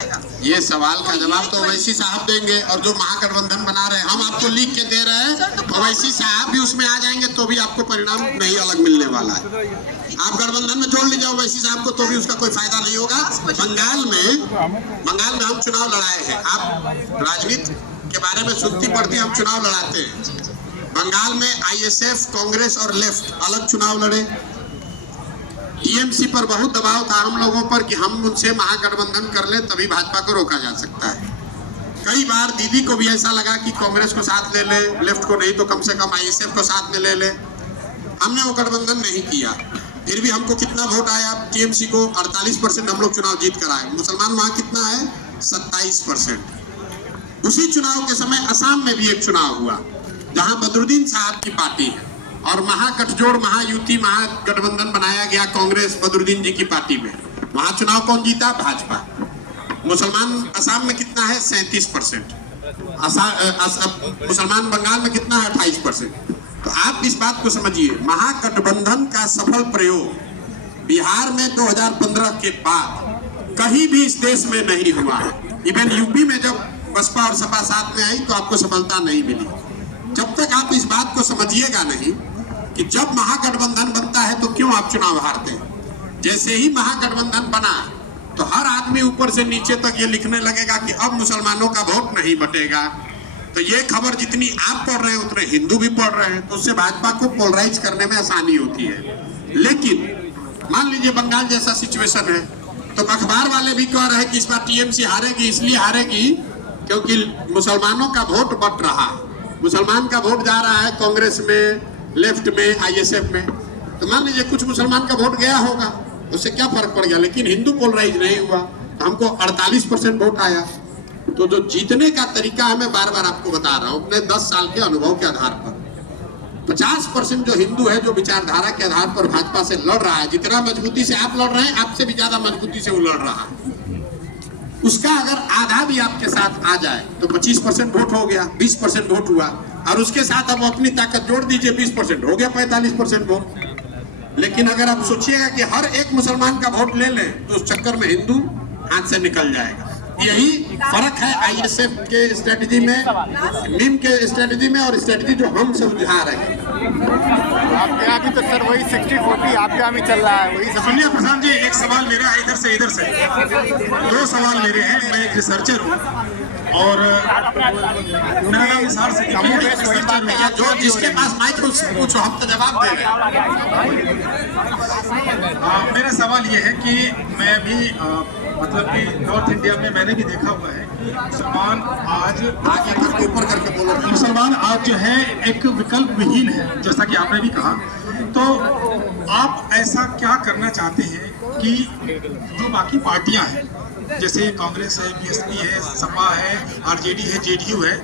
ये सवाल का जवाब तो ओवैसी साहब देंगे, और जो महागठबंधन बना रहे हैं हम आपको लिख के दे रहे हैं, ओवैसी साहब भी उसमें आ जाएंगे तो भी आपको परिणाम नहीं अलग मिलने वाला है। आप गठबंधन में जोड़ लीजिए ओवैसी साहब को तो भी उसका कोई फायदा नहीं होगा। बंगाल में हम चुनाव लड़ाए हैं। आप राजनीति के बारे में सुनती पड़ती, हम चुनाव लड़ाते हैं। बंगाल में आईएसएफ, कांग्रेस और लेफ्ट अलग चुनाव लड़े। टीएमसी पर बहुत दबाव था हम लोगों पर कि हम उनसे महागठबंधन कर ले तभी भाजपा को रोका जा सकता है। कई बार दीदी को भी ऐसा लगा कि कांग्रेस को साथ ले ले, लेफ्ट को नहीं तो कम से कम आईएसएफ को साथ में ले ले। हमने वो गठबंधन नहीं किया, फिर भी हमको कितना वोट आया? टीएमसी को 48% हम लोग चुनाव जीत कर आए। मुसलमान वहां कितना है? 27%। उसी चुनाव के समय असम में भी एक चुनाव हुआ जहां बदरुद्दीन साहब की पार्टी है और महागठजोड़, महायुति, महागठबंधन बनाया गया कांग्रेस बदरुद्दीन जी की पार्टी में। वहां चुनाव कौन जीता? भाजपा। मुसलमान असम में कितना है? 37%। मुसलमान बंगाल में कितना है? 28%। तो आप इस बात को समझिए, महागठबंधन का सफल प्रयोग बिहार में 2015 के बाद कहीं भी इस देश में नहीं हुआ है। इवन यूपी में जब बसपा और सपा साथ में आई तो आपको सफलता नहीं मिली। जब तक आप इस बात को समझिएगा नहीं कि जब महागठबंधन बनता है तो क्यों आप चुनाव हारते हैं। जैसे ही महागठबंधन बना तो हर आदमी ऊपर से नीचे तक ये लिखने लगेगा कि अब मुसलमानों का वोट नहीं बटेगा। तो ये खबर जितनी आप पढ़ रहे हैं उतने हिंदू भी पढ़ रहे हैं, तो उससे भाजपा को पोलराइज करने में आसानी होती है। लेकिन मान लीजिए बंगाल जैसा सिचुएशन है तो अखबार वाले भी कह रहे हैं कि इस बार टीएमसी हारेगी, इसलिए हारेगी क्योंकि मुसलमानों का वोट बट रहा है। मुसलमान का वोट जा रहा है कांग्रेस में, लेफ्ट में, आईएसएफ में। तो मान लीजिए कुछ मुसलमान का वोट गया होगा, उससे क्या फर्क पड़ गया, लेकिन हिंदू पोलराइज नहीं हुआ। हमको 48% वोट आया। तो जो जीतने का तरीका है, मैं बार बार आपको बता रहा हूं अपने 10 साल के अनुभव के आधार पर, 50% जो हिंदू है, जो विचारधारा के आधार पर भाजपा से लड़ रहा है, जितना मजबूती से आप लड़ रहे हैं आपसे भी ज्यादा मजबूती से वो लड़ रहा है, उसका अगर आधा भी आपके साथ आ जाए तो 25% वोट हो गया, 20% वोट हुआ। और उसके साथ अब अपनी ताकत जोड़ दीजिए, 20% हो गया, 45% वोट। लेकिन अगर आप सोचिएगा कि हर एक मुसलमान का वोट ले लें तो उस चक्कर में हिंदू हाथ से निकल जाएगा। यही फर्क है आईएसएफ के स्ट्रेटजी में, नीम के स्ट्रेटजी में और स्ट्रेटजी जो हम समझा रहे हैं। आपके यहाँ की तो सर वही 60-40 आपके यहाँ भी चल रहा है, वही सब। सुनिए प्रशांत जी, एक सवाल मेरा इधर से 2 सवाल मेरे हैं। मैं एक रिसर्चर हूँ और मेरा नाम इसार से जो जिसके पास माइक है उससे पूछो, हम तो जवाब दे रहे हैं। मेरा सवाल ये है कि मैं भी मतलब कि नॉर्थ इंडिया में मैंने भी देखा हुआ है कि मुसलमान आज आगे तक ऊपर करके बोलो। मुसलमान आज जो है एक विकल्प विहीन है, जैसा कि आपने भी कहा। तो आप ऐसा क्या करना चाहते हैं कि जो बाकी पार्टियां हैं, जैसे कांग्रेस है, बीएसपी है, सपा है, आरजेडी है, जेडीयू है,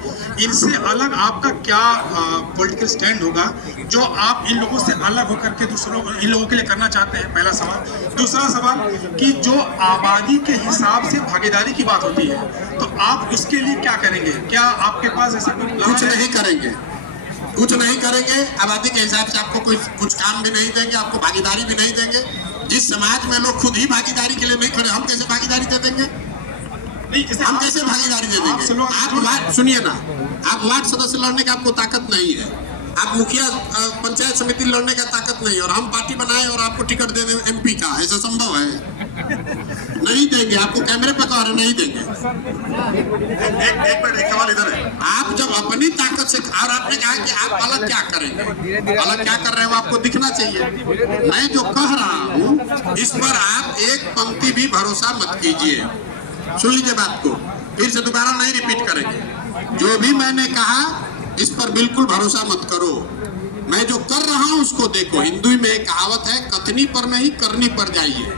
इनसे अलग आपका क्या पॉलिटिकल स्टैंड होगा जो आप इन लोगों से अलग होकर के इन लोगों के लिए करना चाहते हैं? पहला सवाल। दूसरा सवाल कि जो आबादी के हिसाब से भागीदारी की बात होती है तो आप उसके लिए क्या करेंगे? क्या आपके पास ऐसा कुछ नहीं करेंगे, कुछ नहीं करेंगे। आबादी के हिसाब से आपको कुछ काम भी नहीं देंगे, आपको भागीदारी भी नहीं देंगे। जिस समाज में लोग खुद ही भागीदारी के लिए नहीं खड़े, हम कैसे भागीदारी दे देंगे? हम कैसे भागीदारी दे देंगे? आप सुनिए ना, आप वार्ड सदस्य लड़ने का आपको ताकत नहीं है, आप मुखिया पंचायत समिति लड़ने का ताकत नहीं है, और हम पार्टी बनाए और आपको टिकट दे दें एमपी का, ऐसा संभव है? नहीं देंगे। आपको कैमरे पर कह रहे नहीं देंगे। एक सवाल इधर है। आप जब अपनी ताकत से, और आपने कहा कि आप अलग क्या करेंगे, अलग क्या कर रहे हो आपको दिखना चाहिए। मैं जो कह रहा हूँ इस पर आप एक पंक्ति भी भरोसा मत कीजिए। सुन लीजिए बात को, फिर से दोबारा नहीं रिपीट करेंगे। जो भी मैंने कहा इस पर बिल्कुल भरोसा मत करो। मैं जो कर रहा हूँ उसको देखो। हिंदू में एक कहावत है, कथनी पर नहीं करनी पर जाइए।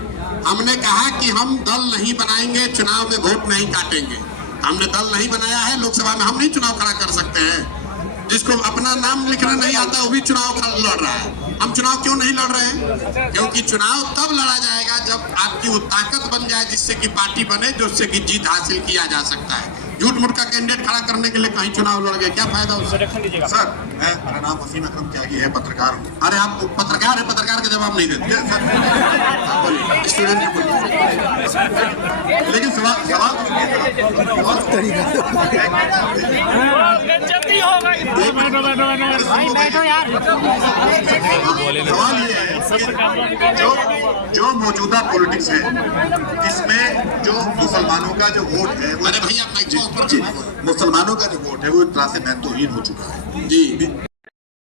हमने कहा कि हम दल नहीं बनाएंगे, चुनाव में वोट नहीं काटेंगे। हमने दल नहीं बनाया है, लोकसभा में हम नहीं चुनाव खड़ा कर सकते हैं। जिसको अपना नाम लिखना नहीं आता वो भी चुनाव लड़ रहा है। हम चुनाव क्यों नहीं लड़ रहे हैं? क्योंकि चुनाव तब लड़ा जाएगा जब आपकी वो ताकत बन जाए जिससे कि पार्टी बने, जिससे कि जीत हासिल किया जा सकता है। झूठ मूठ का कैंडिडेट खड़ा करने के लिए कहीं चुनाव लड़ गए, क्या फायदा उससे? सर मेरा नाम वसीम अकरम त्यागी है, पत्रकार हूँ। अरे आप पत्रकार है, पत्रकार का जवाब नहीं देते स्टूडेंट के बोलिए। लेकिन सवाल सवाल ये है कि जो मौजूदा पॉलिटिक्स है इसमें जो मुसलमानों का जो वोट है, अरे भैया माइक को ऊपर जी, मुसलमानों का जो वोट है वो एक तरह से महत्वहीन हो चुका है। जी